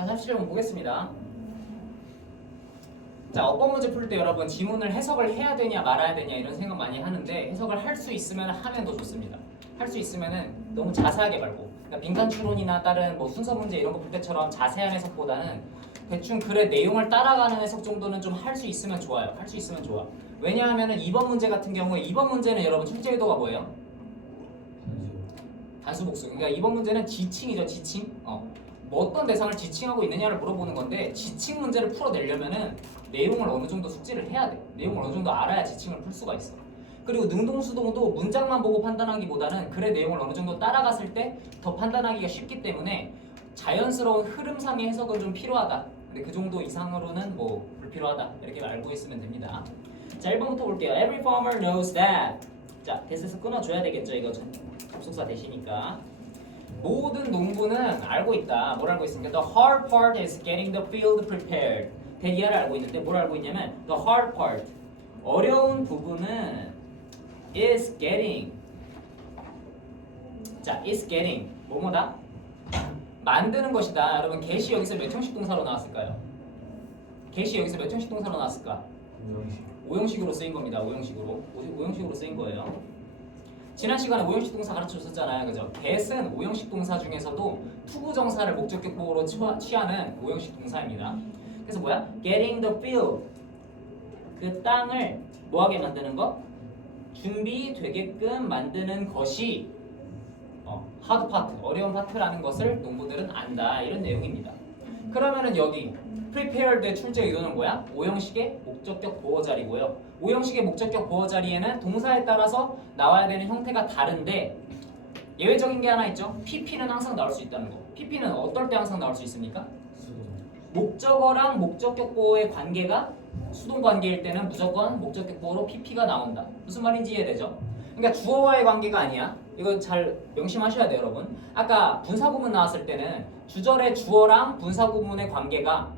자, 37번 보겠습니다. 자, 어법 문제 풀 때 여러분 지문을 해석을 해야 되냐 말아야 되냐 이런 생각 많이 하는데 해석을 할 수 있으면 하면 더 좋습니다. 할 수 있으면은 너무 자세하게 말고, 그러니까 빈칸 추론이나 다른 뭐 순서 문제 이런 거 풀 때처럼 자세한 해석보다는 대충 글의 내용을 따라가는 해석 정도는 좀 할 수 있으면 좋아요. 할 수 있으면 좋아. 왜냐하면은 2번 문제 같은 경우에 2번 문제는 여러분 출제 의도가 뭐예요? 단수 복수. 그러니까 2번 문제는 지칭이죠, 지칭. 뭐 어떤 대상을 지칭하고 있느냐를 물어보는 건데 지칭 문제를 풀어내려면은 내용을 어느 정도 숙지를 해야 돼. 내용을 어느 정도 알아야 지칭을 풀 수가 있어. 그리고 능동수동도 문장만 보고 판단하기보다는 글의 내용을 어느 정도 따라갔을 때 더 판단하기가 쉽기 때문에 자연스러운 흐름상의 해석은 좀 필요하다. 근데 그 정도 이상으로는 뭐 불필요하다. 이렇게 알고 있으면 됩니다. 자, 1번부터 볼게요. Every farmer knows that. 자, 대세에서 끊어줘야 되겠죠. 이거 접속사 대시니까. 모든 농부는 알고 있다. 뭘 알고 있습니까? The hard part is getting the field prepared. 대기하를 알고 있는데 뭘 알고 있냐면 the hard part, 어려운 부분은 is getting. 자, is getting 뭐뭐다? 만드는 것이다. 여러분 get이 여기서 몇 형식 동사로 나왔을까요? get이 여기서 몇 형식 동사로 나왔을까? 5형식으로 쓰인 겁니다. 5형식으로 쓰인 거예요. 지난 시간에 5형식 동사 가르쳐줬었잖아요. 그죠? get은 5형식 동사 중에서도 투부정사를 목적격보로 취하는 5형식 동사입니다. 그래서 뭐야? getting the field, 그 땅을 뭐하게 만드는 거? 준비되게끔 만드는 것이 hard part, 어려운 파트라는 것을 농부들은 안다. 이런 내용입니다. 그러면은 여기 prepared의 출제 의도는 뭐야? 5형식의 목적격 보어 자리고요. 5형식의 목적격 보어 자리에는 동사에 따라서 나와야 되는 형태가 다른데 예외적인 게 하나 있죠. PP는 항상 나올 수 있다는 거. PP는 어떨 때 항상 나올 수 있습니까? 목적어랑 목적격 보어의 관계가 수동 관계일 때는 무조건 목적격 보어로 PP가 나온다. 무슨 말인지 이해되죠? 그러니까 주어와의 관계가 아니야. 이거 잘 명심하셔야 돼요, 여러분. 아까 분사구문 나왔을 때는 주절의 주어랑 분사구문의 관계가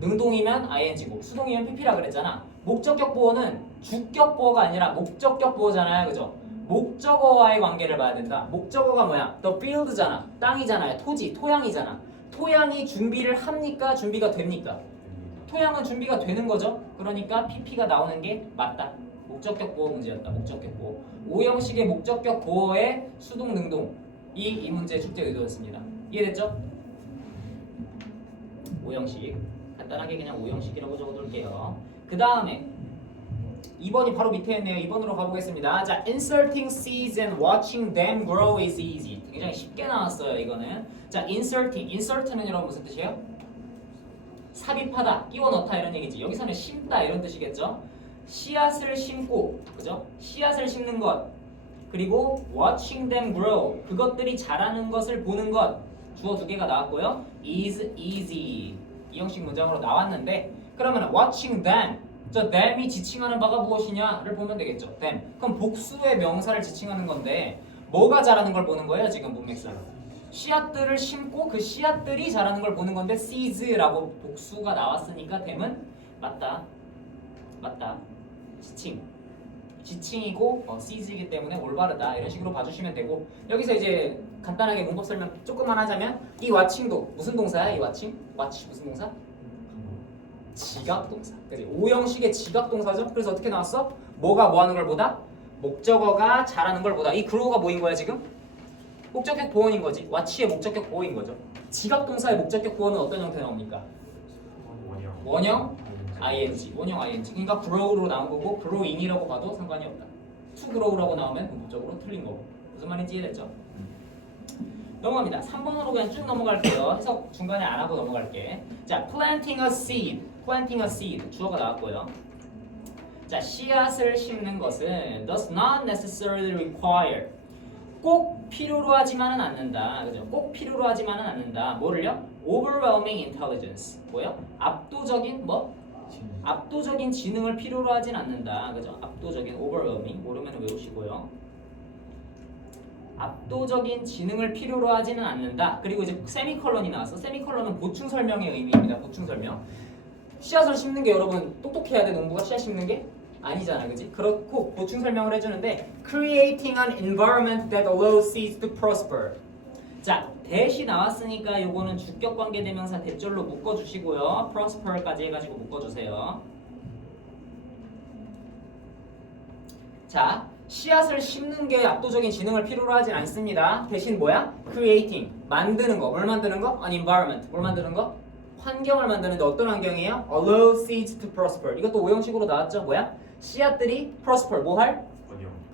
능동이면 ing고 수동이면 pp라 그랬잖아. 목적격 보어는 주격 보어가 아니라 목적격 보어잖아요, 그죠? 목적어와의 관계를 봐야 된다. 목적어가 뭐야? the field잖아. 땅이잖아요. 토지, 토양이잖아. 토양이 준비를 합니까? 준비가 됩니까? 토양은 준비가 되는 거죠. 그러니까 pp가 나오는 게 맞다. 목적격 보어 문제였다. 목적격 보어. 5형식의 목적격 보어의 수동 능동. 이 문제의 출제 의도였습니다. 이해됐죠? 5형식. 간단하게 그냥 5형식이라고 적어둘게요. 그 다음에 2번이 바로 밑에 있네요. 2번으로 가보겠습니다. 자, inserting seeds and watching them grow is easy. 굉장히 쉽게 나왔어요, 이거는. 자, inserting. insert는 여러분 무슨 뜻이에요? 삽입하다, 끼워 넣다 이런 얘기지. 여기서는 심다 이런 뜻이겠죠? 씨앗을 심고, 그죠? 씨앗을 심는 것. 그리고 watching them grow. 그것들이 자라는 것을 보는 것. 주어 두 개가 나왔고요. is easy. 이 형식 문장으로 나왔는데 그러면 watching them, 저 them이 지칭하는 바가 무엇이냐를 보면 되겠죠. them. 그럼 복수의 명사를 지칭하는 건데 뭐가 자라는 걸 보는 거예요? 지금 문맥상 씨앗들을 심고 그 씨앗들이 자라는 걸 보는 건데 seeds라고 복수가 나왔으니까 them은 맞다. 지칭이고 seeds이기 때문에 올바르다. 이런 식으로 봐주시면 되고 여기서 이제 간단하게 문법 설명 조금만 하자면 이 watching도 무슨 동사야? 이 watching? watch 무슨 동사? 지각동사. 그치? 5형식의 지각동사죠. 그래서 어떻게 나왔어? 뭐가 뭐 하는 걸 보다? 목적어가 잘하는 걸 보다. 이 grow가 뭐인 거야 지금? 목적격 보어인 거지. watch의 목적격 보어인 거죠. 지각동사의 목적격 보어는 어떤 형태 나옵니까? 원형 ing. 원형 ing. 그러니까 grow로 나온 거고 growing이라고 봐도 상관이 없다. to grow라고 나오면 문법적으로 틀린 거고. 무슨 말인지 이해됐죠? 넘어갑니다. 3번으로 그냥 쭉 넘어갈게요. 해석 중간에 안 하고 넘어갈게. 자, planting a seed. planting a seed. 주어가 나왔고요. 자, 씨앗을 심는 것은 does not necessarily require. 꼭 필요로 하지만은 않는다. 그죠? 꼭 필요로 하지만은 않는다. 뭐를요? overwhelming intelligence. 뭐요? 압도적인 뭐? 압도적인 지능을 필요로 하진 않는다. 그죠? 압도적인 overwhelming. 모르면 외우시고요. 압도적인 지능을 필요로 하지는 않는다. 그리고 이제 세미컬론이 나왔어. 세미컬론은 보충 설명의 의미입니다. 보충 설명. 씨앗을 심는 게 여러분 똑똑해야 돼. 농부가 씨앗 심는 게 아니잖아, 그지? 그렇고 보충 설명을 해주는데 creating an environment that allows seeds to prosper. 자, that이 나왔으니까 요거는 주격 관계 대명사 대절로 묶어주시고요. prosper까지 해가지고 묶어주세요. 자, 씨앗을 심는 게 압도적인 지능을 필요로 하진 않습니다. 대신 뭐야? creating, 만드는 거. 뭘 만드는 거? an environment. 뭘 만드는 거? 환경을 만드는데 어떤 환경이에요? allow seeds to prosper. 이것도 오형식으로 나왔죠? 뭐야? 씨앗들이 prosper, 뭐 할?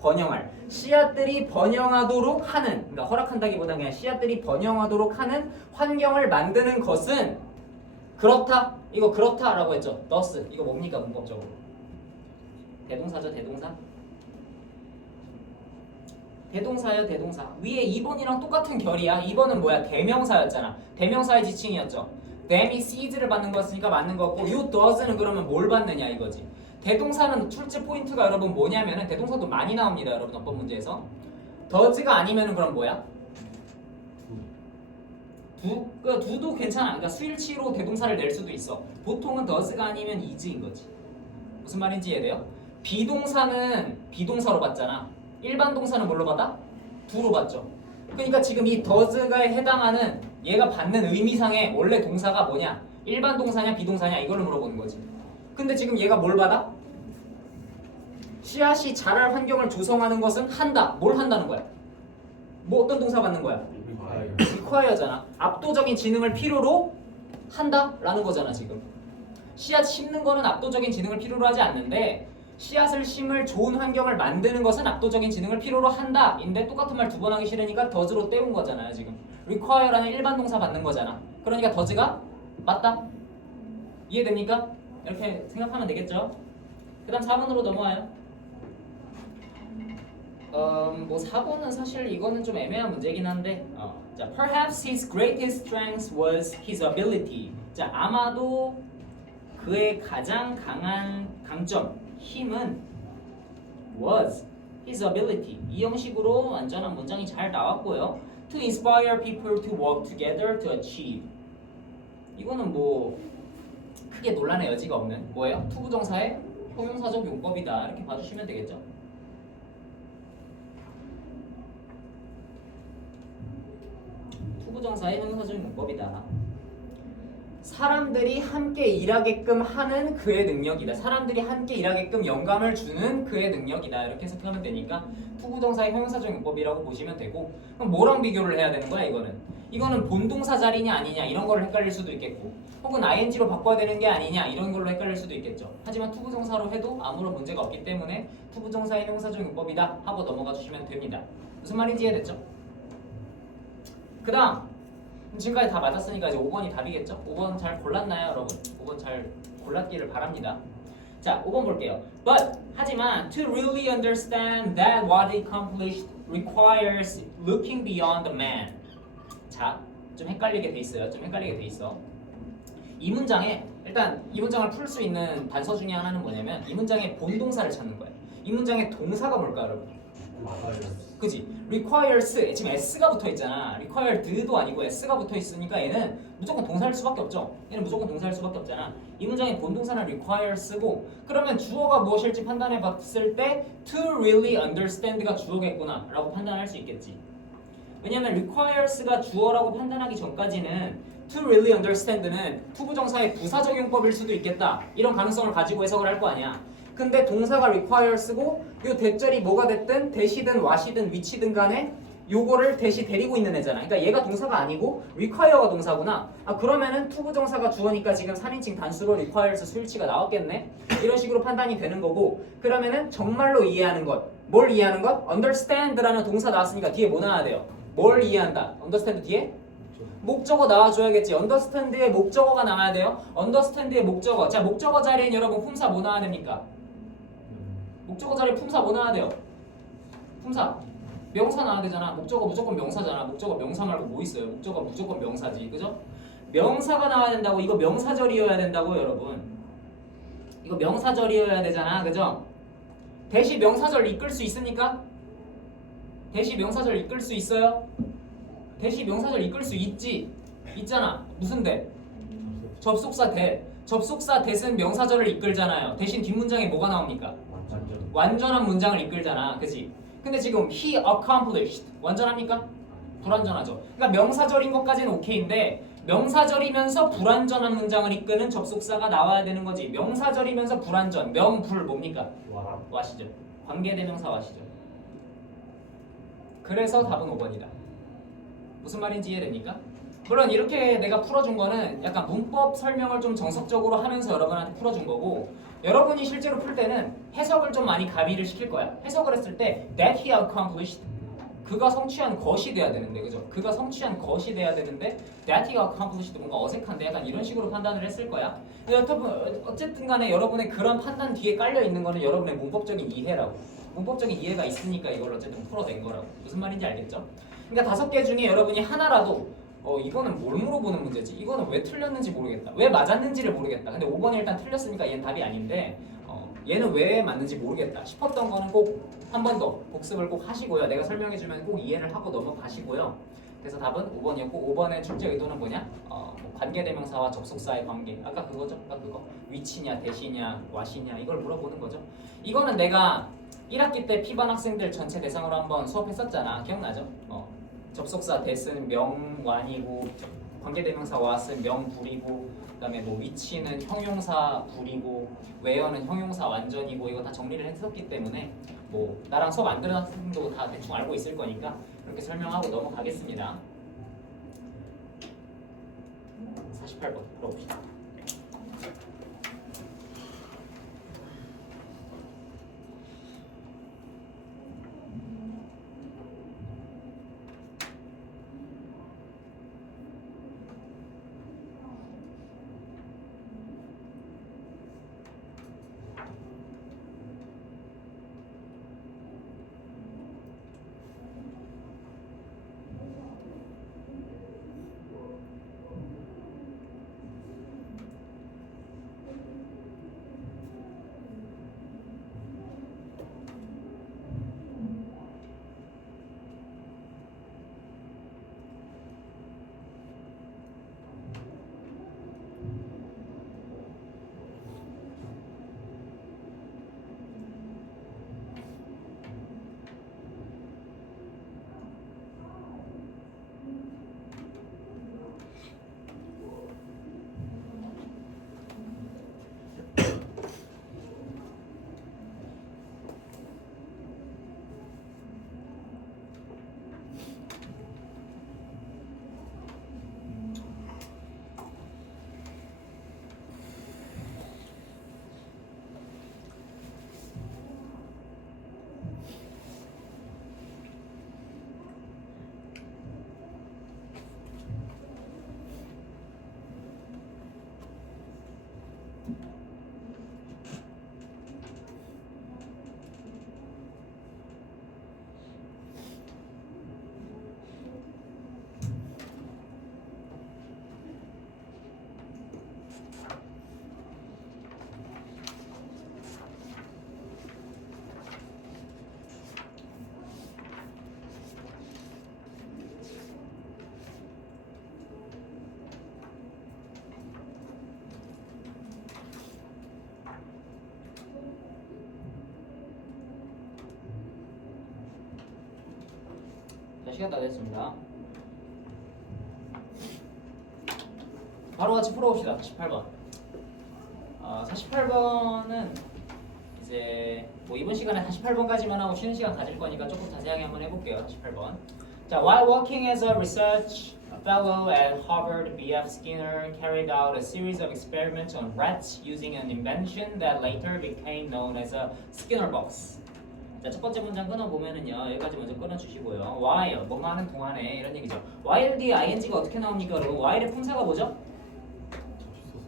번영할. 씨앗들이 번영하도록 하는, 그러니까 허락한다기보다는 그냥 씨앗들이 번영하도록 하는 환경을 만드는 것은 그렇다. 이거 그렇다라고 했죠. thus. 이거 뭡니까 문법적으로? 대동사죠, 대동사. 대동사예요, 대동사. 위에 2번이랑 똑같은 결이야. 2번은 뭐야? 대명사였잖아. 대명사의 지칭이었죠. them이 seeds를 받는 거였으니까 맞는 거고, 요 does는 그러면 뭘 받느냐 이거지. 대동사는 출제 포인트가 여러분 뭐냐면은, 대동사도 많이 나옵니다 여러분 어법 문제에서. does가 아니면은 그럼 뭐야? do도 괜찮아. 그러니까 수일치로 대동사를 낼 수도 있어. 보통은 does가 아니면 is인 거지. 무슨 말인지 이해돼요? 비동사는 비동사로 받잖아. 일반 동사는 뭘로 받아? do로 받죠. 그러니까 지금 이 does가 해당하는 얘가 받는 의미상의 원래 동사가 뭐냐? 일반 동사냐 비동사냐 이걸로 물어보는 거지. 근데 지금 얘가 뭘 받아? 씨앗이 자랄 환경을 조성하는 것은 한다. 뭘 한다는 거야? 뭐 어떤 동사 받는 거야? require잖아. 압도적인 지능을 필요로 한다라는 거잖아 지금. 씨앗 심는 거는 압도적인 지능을 필요로 하지 않는데 씨앗을 심을 좋은 환경을 만드는 것은 압도적인 지능을 필요로 한다. 인데 똑같은 말 두 번 하기 싫으니까 does로 때운 거잖아요 지금. require라는 일반 동사 받는 거잖아. 그러니까 does가 맞다. 이해됩니까? 이렇게 생각하면 되겠죠? 그 다음 4번으로 넘어와요. 뭐 4번은 사실 이거는 좀 애매한 문제긴 한데 자, perhaps his greatest strength was his ability. 자, 아마도 그의 가장 강한 강점, 힘은 was his ability. 이 형식으로 완전한 문장이 잘 나왔고요. to inspire people to work together to achieve. 이거는 뭐 크게 논란의 여지가 없는 뭐예요? 투부정사의 형용사적 용법이다. 이렇게 봐주시면 되겠죠. 투부정사의 형용사적 용법이다. 사람들이 함께 일하게끔 하는 그의 능력이다. 사람들이 함께 일하게끔 영감을 주는 그의 능력이다. 이렇게 해석하면 되니까 투부정사의 형용사적 용법이라고 보시면 되고, 그럼 뭐랑 비교를 해야 되는 거야 이거는? 이거는 본동사 자리냐 아니냐 이런 거를 헷갈릴 수도 있겠고, 혹은 ing로 바꿔야 되는 게 아니냐 이런 걸로 헷갈릴 수도 있겠죠. 하지만 투부정사로 해도 아무런 문제가 없기 때문에 투부정사의 형용사적 용법이다 하고 넘어가 주시면 됩니다. 무슨 말인지 이해됐죠? 그 다음 지금까지 다 맞았으니까 이제 5번이 답이겠죠? 5번 잘 골랐나요 여러분? 5번 잘 골랐기를 바랍니다. 자, 5번 볼게요. But 하지만 to really understand that what he accomplished requires looking beyond the man. 자, 좀 헷갈리게 돼 있어요. 좀 헷갈리게 돼 있어. 이 문장에 일단 이 문장을 풀 수 있는 단서 중에 하나는 뭐냐면 이 문장의 본동사를 찾는 거예요. 이 문장의 동사가 뭘까요, 여러분? 그지? requires 지금 s가 붙어 있잖아. required도 아니고 s가 붙어 있으니까 얘는 무조건 동사일 수밖에 없죠. 얘는 무조건 동사일 수밖에 없잖아. 이 문장의 본동사는 requires고, 그러면 주어가 무엇일지 판단해 봤을 때 to really understand가 주어겠구나 라고 판단할 수 있겠지. 왜냐면 requires가 주어라고 판단하기 전까지는 to really understand는 투부정사의 부사적용법일 수도 있겠다 이런 가능성을 가지고 해석을 할 거 아니야. 근데 동사가 requires고 요 대절이 뭐가 됐든 대시든 what이든 which든 간에 요거를 대시 데리고 있는 애잖아. 그러니까 얘가 동사가 아니고 require가 동사구나. 아, 그러면은 투부정사가 주어니까 지금 3인칭 단수로 requires 수일치가 나왔겠네. 이런 식으로 판단이 되는 거고, 그러면은 정말로 이해하는 것, 뭘 이해하는 것? understand라는 동사 나왔으니까 뒤에 뭐 나와야 돼요? 뭘 이해한다? understand 뒤에? 목적어 나와줘야겠지. understand의 목적어가 나와야 돼요. understand의 목적어. 자, 목적어 자리엔 여러분 품사 뭐 나와야 됩니까? 목적어 자리에 품사 뭐 나와야 돼요? 품사. 명사 나와야 되잖아. 목적어 무조건 명사잖아. 목적어 명사 말고 뭐 있어요? 목적어 무조건 명사지. 그죠? 명사가 나와야 된다고. 이거 명사절이어야 된다고 여러분. 이거 명사절이어야 되잖아. 그죠? 대시 명사절 이끌 수 있습니까? 대시 명사절 이끌 수 있어요? 대시 명사절 이끌 수 있지. 있잖아. 무슨 대? 접속사 대. 접속사 대는 명사절을 이끌잖아요. 대신 뒷문장에 뭐가 나옵니까? 완전한 문장을 이끌잖아. 그치? 근데 지금 he accomplished 완전합니까? 불완전하죠. 그러니까 명사절인 것까지는 오케이인데 명사절이면서 불완전한 문장을 이끄는 접속사가 나와야 되는 거지. 명사절이면서 불완전, 명불 뭡니까? 와시죠. 관계대명사 와시죠. 그래서 답은 5번이다. 무슨 말인지 이해됩니까? 물론 이렇게 내가 풀어준 거는 약간 문법 설명을 좀 정석적으로 하면서 여러분한테 풀어준 거고 여러분이 실제로 풀 때는 해석을 좀 많이 가미를 시킬 거야. 해석을 했을 때 that he accomplished 그가 성취한 것이 돼야 되는데 그죠? 그가 성취한 것이 돼야 되는데 that he accomplished 뭔가 어색한데 약간 이런 식으로 판단을 했을 거야. 여러분 어쨌든 간에 여러분의 그런 판단 뒤에 깔려 있는 거는 여러분의 문법적인 이해라고. 문법적인 이해가 있으니까 이걸 어쨌든 풀어낸 거라고. 무슨 말인지 알겠죠? 그러니까 5개 중에 여러분이 하나라도 이거는 뭘 물어보는 문제지? 이거는 왜 틀렸는지 모르겠다. 왜 맞았는지를 모르겠다. 근데 5번이 일단 틀렸으니까 얘는 답이 아닌데 얘는 왜 맞는지 모르겠다 싶었던 거는 꼭 한 번 더 복습을 꼭 하시고요. 내가 설명해주면 꼭 이해를 하고 넘어가시고요. 그래서 답은 5번이었고 5번의 출제 의도는 뭐냐? 관계대명사와 접속사의 관계. 아까 그거죠? 아까 그거. 위치냐, 대시냐, 와시냐 이걸 물어보는 거죠. 이거는 내가 1학기 때 피반 학생들 전체 대상으로 한번 수업했었잖아. 기억나죠? 접속사 대스는 명완이고 관계대명사 와스는 명불이고 그다음에 뭐 위치는 형용사 불이고 웨어는 형용사 완전이고 이거 다 정리를 했었기 때문에 뭐 나랑 수업 안 들은 학생도 다 대충 알고 있을 거니까 그렇게 설명하고 넘어가겠습니다. 48번 풀어봅시다. 자, 시간 다 됐습니다. 바로 같이 풀어봅시다. 48번. 48번은 이제 뭐 이번 시간에 48번까지만 하고 쉬는 시간 가질 거니까 조금 자세하게 한번 해볼게요. 48번. 자, while working as a research fellow at Harvard, B.F. Skinner carried out a series of experiments on rats using an invention that later became known as a Skinner box. 자, 첫 번째 문장 끊어보면은요, 여기까지 먼저 끊어주시고요. while, 뭐가 하는 동안에 이런 얘기죠. while 뒤에 ing가 어떻게 나옵니까? 그리고 while의 품사가 뭐죠?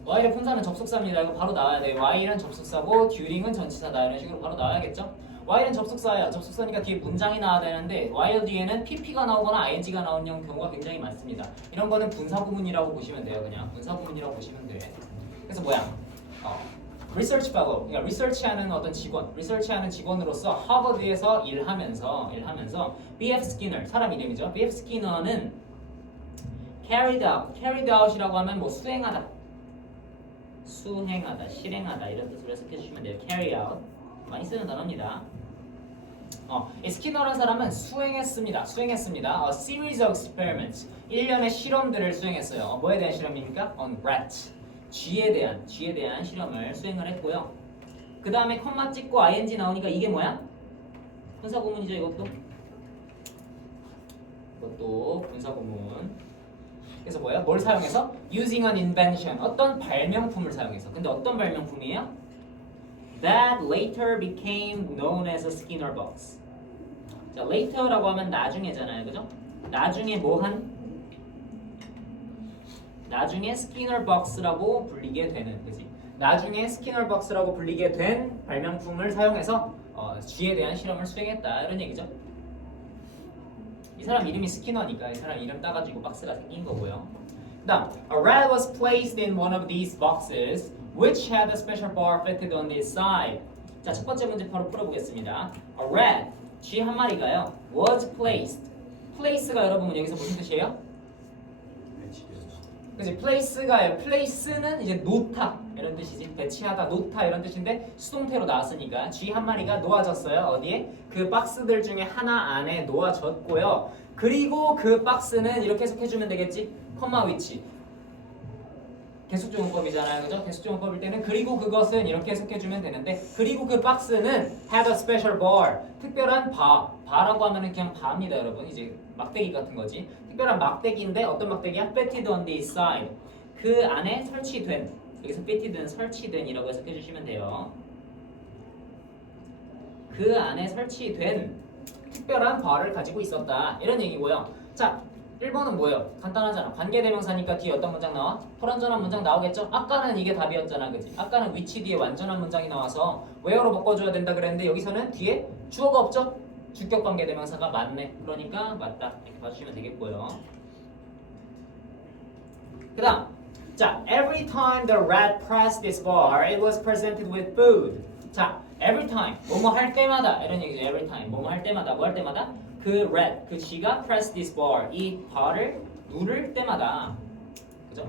while의 품사는 접속사입니다. 이거 바로 나와야 돼요. while은 접속사고 during은 전치사다. 이런 식으로 바로 나와야겠죠? while은 접속사야. 접속사니까 뒤에 문장이 나와야 되는데 while 뒤에는 pp가 나오거나 ing가 나오는 경우가 굉장히 많습니다. 이런 거는 분사구문이라고 보시면 돼요. 그냥 분사구문이라고 보시면 돼. 그래서 뭐야? 리서치 fellow, 그러니까 리서치하는 어떤 직원, 리서치하는 직원으로서 하버드에서 일하면서 B.F. 스키너, 사람 이름이죠. B.F. 스키너는 carried out이라고 하면 뭐 수행하다, 실행하다 이런 뜻으로 해석해 주시면 돼요. carry out 많이 쓰는 단어입니다. 스키너라는 사람은 수행했습니다. A series of experiments. 1년의 실험들을 수행했어요. 뭐에 대한 실험입니까? On rats. 쥐에 대한 실험을 수행을 했고요. 그 다음에 컴마 찍고 ing 나오니까 이게 뭐야? 분사구문이죠, 이것도 분사구문. 그래서 뭐예요? 뭘 사용해서? Using an invention. 어떤 발명품을 사용해서. 근데 어떤 발명품이에요? That later became known as a Skinner box. 자, later라고 하면 나중에잖아요, 그죠? 나중에 나중에 Skinner box라고 불리게 되는, 그지? 나중에 Skinner box라고 불리게 된 발명품을 사용해서 쥐에 대한 실험을 수행했다 이런 얘기죠. 이 사람 이름이 스키너니까 이 사람 이름 따가지고 박스가 생긴 거고요. 그다음, a rat was placed in one of these boxes, which had a special bar fitted on the side. 자, 첫 번째 문제 바로 풀어보겠습니다. A rat, 쥐 한 마리가요, was placed. place가 여러분 여기서 무슨 뜻이에요? 그치, place는 이제 놓다 이런 뜻이지. 배치하다, 놓다 이런 뜻인데 수동태로 나왔으니까 쥐 한 마리가 놓아졌어요. 어디에? 그 박스들 중에 하나 안에 놓아졌고요. 그리고 그 박스는 이렇게 해석해주면 되겠지? 컴마 위치. 계속조문법이잖아요, 그죠? 계속조문법일 때는 그리고 그것은 이렇게 해석해주면 되는데, 그리고 그 박스는 had a special bar. 특별한 바라고 하면은 그냥 바입니다, 여러분. 이제 막대기 같은 거지. 특별한 막대기인데 어떤 막대기야? fitted on the side. 그 안에 설치된. 여기서 fitted는 설치된이라고 해석해 주시면 돼요. 그 안에 설치된 특별한 바를 가지고 있었다 이런 얘기고요. 자, 1번은 뭐예요? 간단하잖아. 관계대명사니까 뒤에 어떤 문장 나와? 불완전한 문장 나오겠죠? 아까는 이게 답이었잖아, 그지? 아까는 위치 뒤에 완전한 문장이 나와서 where로 바꿔줘야 된다 그랬는데 여기서는 뒤에 주어가 없죠? 주격 관계대명사가 맞네. 그러니까 맞다 이렇게 봐주시면 되겠고요. 그 다음, 자, every time the rat pressed this bar, it was presented with food. 자, every time, 뭐뭐 할 때마다 이런 얘기죠. every time, 뭐뭐 할 때마다, 뭐 할 때마다 그 rat, 그 쥐가 press this bar, 이 bar을 누를 때마다, 그죠?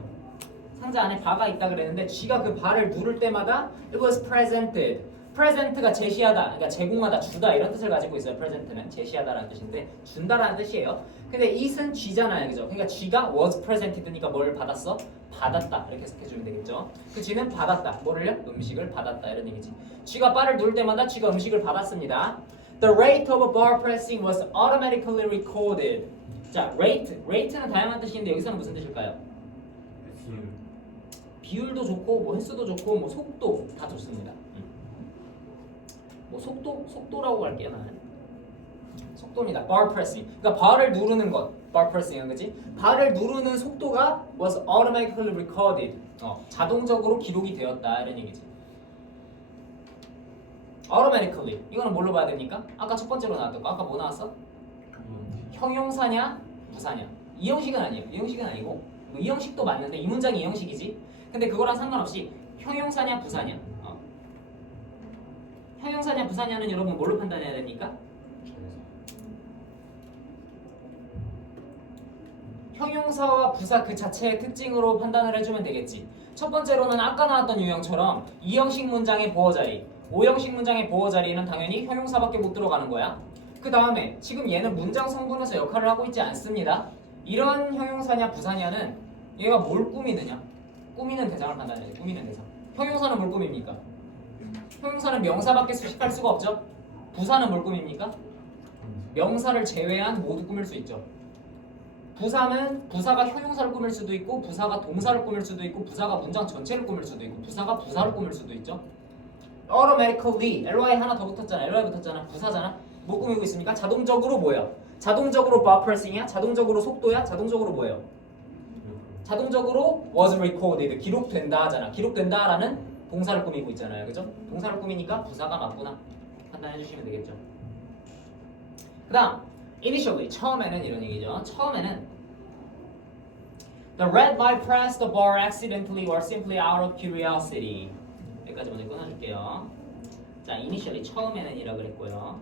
상자 안에 바가 있다 그랬는데 쥐가 그 bar을 누를 때마다 it was presented. present가 제시하다, 그러니까 제공하다, 주다 이런 뜻을 가지고 있어요. present는 제시하다라는 뜻인데 준다라는 뜻이에요. 근데 it은 쥐잖아요, 그죠? 그러니까 쥐가 was presented니까 뭘 받았어? 받았다 이렇게 해석해주면 되겠죠. 그 쥐는 받았다, 뭐를요? 음식을 받았다 이런 얘기지. 쥐가 바를 누를 때마다 쥐가 음식을 받았습니다. The rate of bar pressing was automatically recorded. 자, rate는 다양한 뜻인데 여기서는 무슨 뜻일까요? 비율도 좋고 뭐 횟수도 좋고 뭐 속도 다 좋습니다. 뭐 속도라고 할게요 나는. 속도입니다. bar pressing. 그러니까 bar을 누르는 것, bar pressing은 그지? bar을 누르는 속도가 was automatically recorded. 자동적으로 기록이 되었다 이런 얘기지. automatically. 이거는 뭘로 봐야 됩니까? 아까 첫 번째로 나왔던 거. 아까 뭐 나왔어? 형용사냐, 부사냐. 이 형식은 아니에요. 이 형식은 아니고 뭐 이 형식도 맞는데 이 문장이 이 형식이지. 근데 그거랑 상관없이 형용사냐, 부사냐. 형용사냐, 부사냐는 여러분 뭘로 판단해야 됩니까? 형용사와 부사 그 자체의 특징으로 판단을 해주면 되겠지. 첫 번째로는 아까 나왔던 유형처럼 2형식 문장의 보어 자리, 5형식 문장의 보어 자리에는 당연히 형용사밖에 못 들어가는 거야. 그 다음에 지금 얘는 문장 성분에서 역할을 하고 있지 않습니다. 이런 형용사냐 부사냐는 얘가 뭘 꾸미느냐, 꾸미는 대상을 판단해야 돼. 꾸미는 대상. 형용사는 뭘 꾸밉니까? 형용사는 명사밖에 수식할 수가 없죠. 부사는 뭘 꾸밉니까? 명사를 제외한 모두 꾸밀 수 있죠. 부사는 부사가 형용사를 꾸밀 수도 있고 부사가 동사를 꾸밀 수도 있고 부사가 문장 전체를 꾸밀 수도 있고 부사가 부사를 꾸밀 수도 있죠. automatically, ly 하나 더 붙었잖아. ly 붙었잖아. 부사잖아. 뭐 꾸미고 있습니까? 자동적으로 뭐예요? 자동적으로 bar pressing이야? 자동적으로 속도야? 자동적으로 뭐예요? 자동적으로 was recorded, 기록된다 하잖아. 기록된다라는 동사를 꾸미고 있잖아요. 그죠? 동사를 꾸미니까 부사가 맞구나 판단해 주시면 되겠죠. 그 다음 initially, 처음에는 이런 얘기죠. 처음에는 the red light pressed the bar accidentally or simply out of curiosity. 여기까지 먼저 끊어줄게요. 자, initially 처음에는 이라 그랬고요.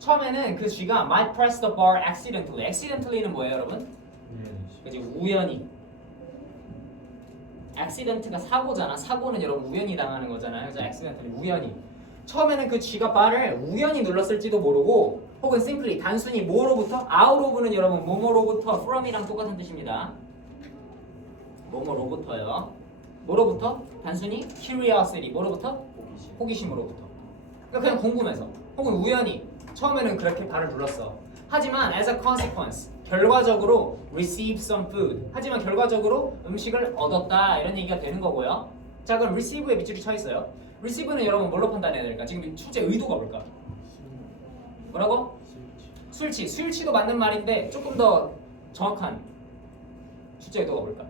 처음에는 그 쥐가 might press the bar accidentally. accidentally는 뭐예요, 여러분? 그치, 우연히. accident가 사고잖아. 사고는 여러분 우연히 당하는 거잖아요. 그래서 accidentally 우연히. 처음에는 그 G가 바를 우연히 눌렀을지도 모르고 혹은 simply 단순히 뭐로부터 out of는 여러분 뭐뭐로부터 from이랑 똑같은 뜻입니다. 뭐뭐로부터요. 뭐로부터? 단순히 curiosity 뭐로부터? 호기심으로부터. 그러니까 그냥 궁금해서 혹은 우연히 처음에는 그렇게 발을 눌렀어. 하지만 as a consequence 결과적으로 receive some food. 하지만 결과적으로 음식을 얻었다 이런 얘기가 되는 거고요. 자 그럼 receive에 밑줄이 쳐 있어요. receive는 여러분 뭘로 판단해야 될까? 지금 출제 의도가 뭘까? 뭐라고? 수일치. 수일치도 맞는 말인데 조금 더 정확한 출제 의도가 뭘까?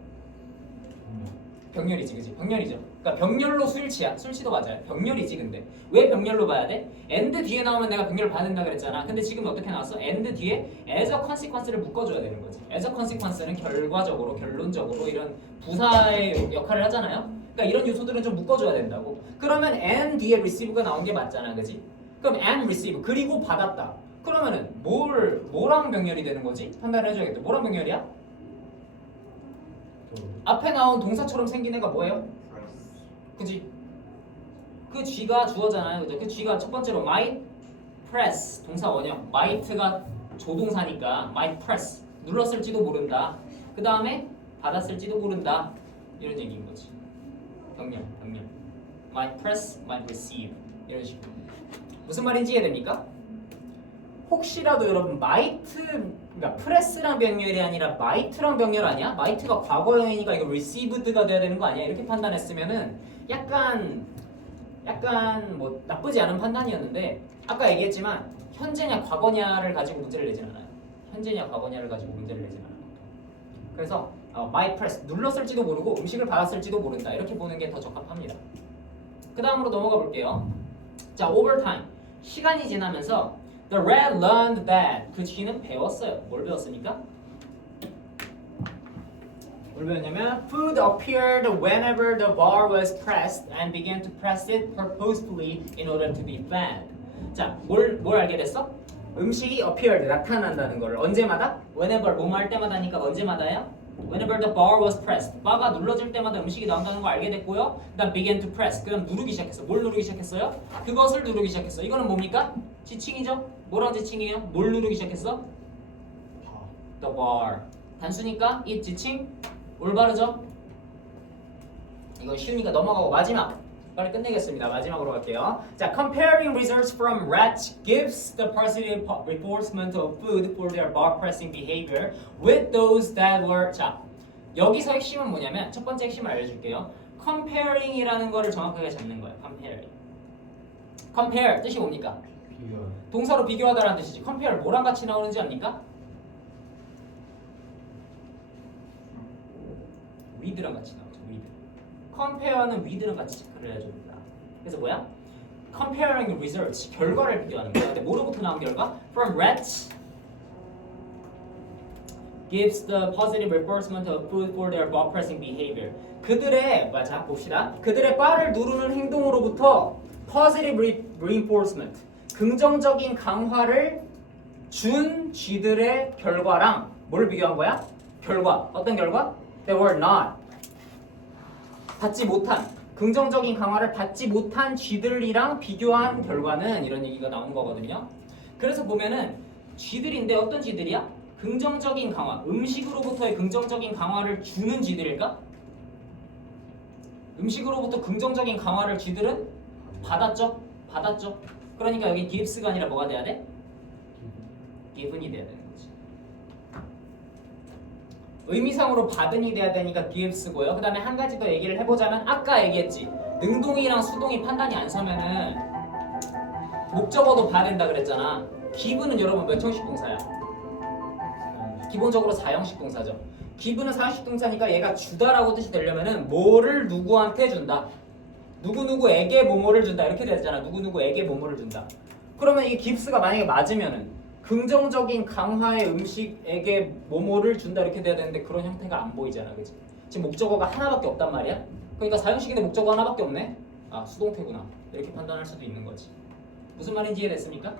병렬이지, 그지? 병렬이죠. 그러니까 병렬로 수일치야. 수일치도 맞아요. 병렬이지, 근데 왜 병렬로 봐야 돼? and 뒤에 나오면 내가 병렬을 봐야 된다 그랬잖아. 근데 지금 어떻게 나왔어? and 뒤에 as a consequence를 묶어줘야 되는 거지. as a consequence는 결과적으로, 결론적으로 이런 부사의 역할을 하잖아요. 그러니까 이런 요소들은 좀 묶어줘야 된다고. 그러면 and 뒤에 receive가 나온 게 맞잖아, 그지? 그럼 and receive 그리고 받았다. 그러면은 뭐랑 병렬이 되는 거지? 판단을 해줘야겠다. 뭐랑 병렬이야? 앞에 나온 동사처럼 생긴 애가 뭐예요? 그지? 그 G가 주어잖아요. 그죠? 그 G가 첫 번째로 might press 동사 원형 might가 조동사니까 might press 눌렀을지도 모른다. 그 다음에 받았을지도 모른다. 이런 얘기인 거지. 병렬 might press, might receive 이런 식으로. 무슨 말인지 이해됩니까? 혹시라도 여러분 마이트 그러니까 프레스랑 병렬이 아니라 마이트랑 병렬 아니야? 마이트가 과거형이니까 이거 received가 돼야 되는 거 아니야? 이렇게 판단했으면은 약간 뭐 나쁘지 않은 판단이었는데 아까 얘기했지만 현재냐 과거냐를 가지고 문제를 내진 않아요. 현재냐 과거냐를 가지고 문제를 내진 않아요. 그래서 might press 눌렀을지도 모르고 음식을 받았을지도 모른다 이렇게 보는 게 더 적합합니다. 그 다음으로 넘어가 볼게요. 자 over time 시간이 지나면서 The rat learned that 그 G는 배웠어요. 뭘 배웠습니까? 뭘 배웠냐면 Food appeared whenever the bar was pressed and began to press it purposefully in order to be fed. 자, 뭘 알게 됐어? 음식이 appeared 나타난다는 걸 언제마다? Whenever 뭐뭐 할 때마다니까 언제마다요? Whenever the bar was pressed 바가 눌러질 때마다 음식이 나온다는 걸 알게 됐고요. 그다음 began to press 그럼 누르기 시작했어. 뭘 누르기 시작했어요? 그것을 누르기 시작했어. 이거는 뭡니까? 지칭이죠? 뭐랑 지칭이에요? 뭘 누르기 시작했어? The bar 단수니까 이 지칭 올바르죠? 이거 쉬우니까 넘어가고 마지막 빨리 끝내겠습니다. 마지막으로 갈게요. 자, comparing results from rats gives the positive reinforcement of food for their bar pressing behavior with those that were 자, 여기서 핵심은 뭐냐면 첫 번째 핵심을 알려줄게요. comparing이라는 거를 정확하게 잡는 거예요. compare 뜻이 뭡니까? 동사로 비교하다라는 뜻이지. compare 뭐랑 같이 나오는지 압니까? with랑 같이 나오죠. with. compare는 with랑 같이 체크를 해줍니다. 그래서 뭐야? comparing results 결과를 비교하는 거야. 근데 뭐로부터 나온 결과? From rats gives the positive reinforcement of food for their bar pressing behavior. 그들의 자 봅시다. 그들의 바를 누르는 행동으로부터 positive reinforcement 긍정적인 강화를 준 쥐들의 결과랑 뭘 비교한 거야? 결과. 어떤 결과? They were not. 받지 못한 긍정적인 강화를 받지 못한 쥐들이랑 비교한 결과는 이런 얘기가 나온 거거든요. 그래서 보면은 쥐들인데 어떤 쥐들이야? 긍정적인 강화, 음식으로부터의 긍정적인 강화를 주는 쥐들일까? 음식으로부터 긍정적인 강화를 쥐들은 받았죠? 그러니까 여기 gives가 아니라 뭐가 돼야 돼? given이 돼야 되는 거지. 의미상으로 받은이 돼야 되니까 gives고요. 그 다음에 한 가지 더 얘기를 해보자면 아까 얘기했지. 능동이랑 수동이 판단이 안 서면은 목적어도 봐야 된다 그랬잖아. give는 여러분 몇 형식 동사야? 기본적으로 4형식 동사죠. give는 4형식 동사니까 얘가 주다라고 뜻이 되려면은 뭐를 누구한테 준다. 누구누구에게 뭐뭐를 준다 이렇게 되잖아. 누구누구에게 뭐뭐를 준다. 그러면 이 gives가 만약에 맞으면은 긍정적인 강화의 음식에게 뭐뭐를 준다 이렇게 돼야 되는데 그런 형태가 안 보이잖아. 그치? 지금 목적어가 하나밖에 없단 말이야. 그러니까 4형식인데 목적어 하나밖에 없네. 아 수동태구나. 이렇게 판단할 수도 있는 거지. 무슨 말인지 이해됐습니까?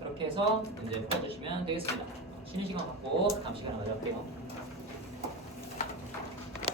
그렇게 해서 문제 풀어주시면 되겠습니다. 쉬는 시간 갖고 다음 시간에 마저 할게요.